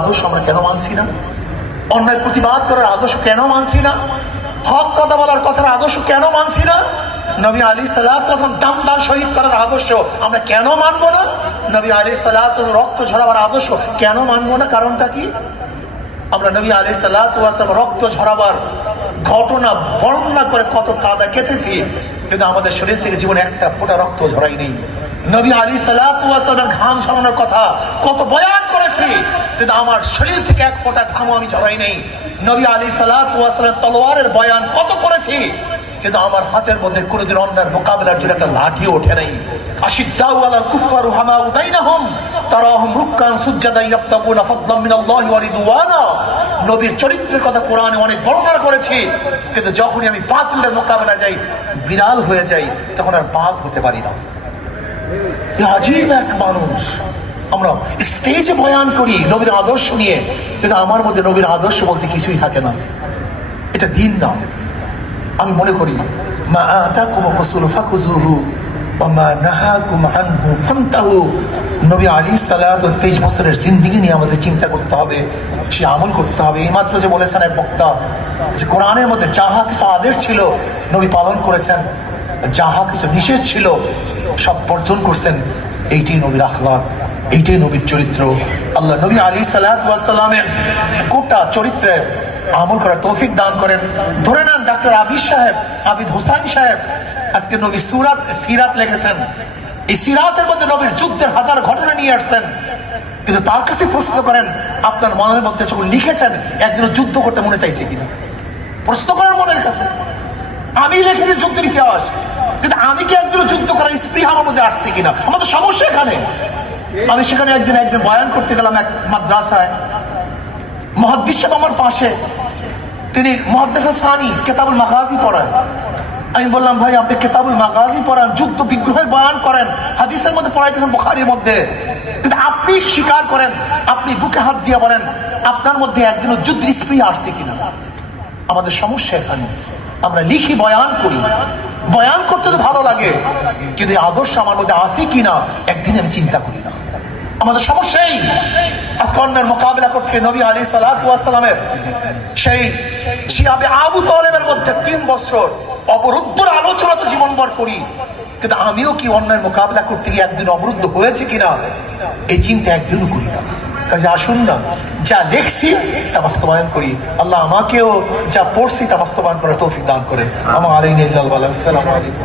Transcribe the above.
আদর্শ আমরা কেন মানছি না? অন্যায় প্রতিবাদ করার আদর্শ কেন মানছি না? হক কথা বলার কথার আদর্শ কেন মানছি না? নবী আলী সাল্লাল্লাহু দাম দান শহীদ করার আদর্শ আমরা কেন মানবো না? নবী আলী সাল্লাল্লাহু রক্ত ঝরাবার আদর্শ কেন মানবো না? কারণটা কি? আমরা নবী আলী সাল্লাল্লাহু রক্ত ঝরাবার ঘটনা বর্ণনা করে কত কাদা কেটেছি, কিন্তু আমাদের শরীর থেকে জীবনে একটা ফোঁটা রক্ত ঝরাই নেই। নবী আলী সাল্লাল্লাহু ঘাম ঝরানোর কথা কত বয়ান করেছি, কিন্তু আমার শরীর থেকে এক ফোঁটা ঘামও আমি ঝরাই নেই। নবী আলী সাল্লাল্লাহু তলোয়ারের বয়ান কত করেছি, কিন্তু আমার হাতের মধ্যে কোনোদিন অন্যায়ের মোকাবিলার জন্য একটা লাঠি ওঠে নাই। আশিদ্দাউ আলাল কুফফার রুহামাউ বাইনাহুম তারাহুম রুক্কান সুজ্জাদা ইয়াবতাগুনা ফাদলাম মিনাল্লাহি ওয়া রিদওয়ানা। নবীর চরিত্রের কথা কোরআনে অনেক বর্ণনা করেছি, কিন্তু যখনই আমি বাতিলের মোকাবেলা যাই, বিড়াল হয়ে যাই, তখন আর বাঘ হতে পারি না। আজীব এক মানুষ। আমরা স্টেজে বয়ান করি নবীর আদর্শ নিয়ে, কিন্তু আমার মধ্যে নবীর আদর্শ বলতে কিছুই থাকে না। এটা দিন না। আমি মনে করি মা আতাকুম রাসূলু ফাখুযুহু ওয়া মা নাহাকুম আনহু ফান্তাহু। নবী আলাইহিস সালাতু 23 বছরের জিন্দেগি নিয়ে আমাদের চিন্তা করতে হবে, সে আমল করতে হবে। এইমাত্র যে বলেছেন এক বক্তা যে কোরআনের মধ্যে যাহা কিছু আদেশ ছিল নবী পালন করেছেন, যাহা কিছু নিষেধ ছিল সব বর্জন করছেন। এইটাই নবীর আখলাক, এইটাই নবীর চরিত্র। আল্লাহ নবী আলাইহিস সালাতু ওয়াস সালামের গোটা চরিত্রে আমল করার তৌফিক দান করেন। ধরে নেন ডাক্তার আবিদ হুসাইন সাহেব আজকে নবী সিরাত লিখেছেন। এই সিরাতের মধ্যে নবীর যুদ্ধের হাজার ঘটনা নিয়ে আসছেন, কিন্তু তার কাছে প্রশ্ন করেন আপনার মনের মধ্যে যখন লিখেছেন একজন যুদ্ধ করতে মনে চাইছে কিনা? প্রশ্ন করেন মনের কাছে। আমি লিখেছি যুদ্ধের ইতিহাস, কিন্তু আমি কি একজন যুদ্ধ করার স্পৃহা আমার মধ্যে আসছে কিনা? আমাদের সমস্যা এখানে। আমি সেখানে একদিন বয়ান করতে গেলাম এক মাদ্রাসায়। মুহাদ্দিস সাহেব আমার পাশে, তিনি মুহাদ্দিস সানি কিতাবুল মাগাজি পড়ায়। আমি বললাম ভাই আপনি কিতাবুল মাগাজি পড়ান, যুদ্ধ বিগ্রহের বয়ান করেন, হাদিসের মধ্যে পড়াইতেছেন বুখারীর মধ্যে, কিন্তু আপনি স্বীকার করেন, আপনি বুকে হাত দিয়ে বলেন আপনার মধ্যে একদিনও যুদ্ধের স্পৃহা আসছে কিনা? আমাদের সমস্যা এখানে। আমরা লিখি বয়ান করি, বয়ান করতে তো ভালো লাগে, কিন্তু এই আদর্শ আমার মধ্যে আছে কিনা একদিন আমি চিন্তা করি না। আমাদের সমস্যাই আজকে অন্যের মোকাবিলা করতে নবী আলাইহিস সালাতু ওয়াস সালামের সেই শিয়াবে আবু তালেবের মধ্যে 3 বছর অবরুদ্ধর আলোচনা তো জীবনভর করি, কিন্তু আমিও কি অন্যের মোকাবিলা করতে গিয়ে একদিন অবরুদ্ধ হয়েছে কিনা এই চিন্তা একদিনও করি না। কাজে আসুন না, যা লিখছি তা বাস্তবায়ন করি। আল্লাহ আমাকেও যা পড়ছি তা বাস্তবায়ন করার তৌফিক দান করেন। আমার আলাইকুম।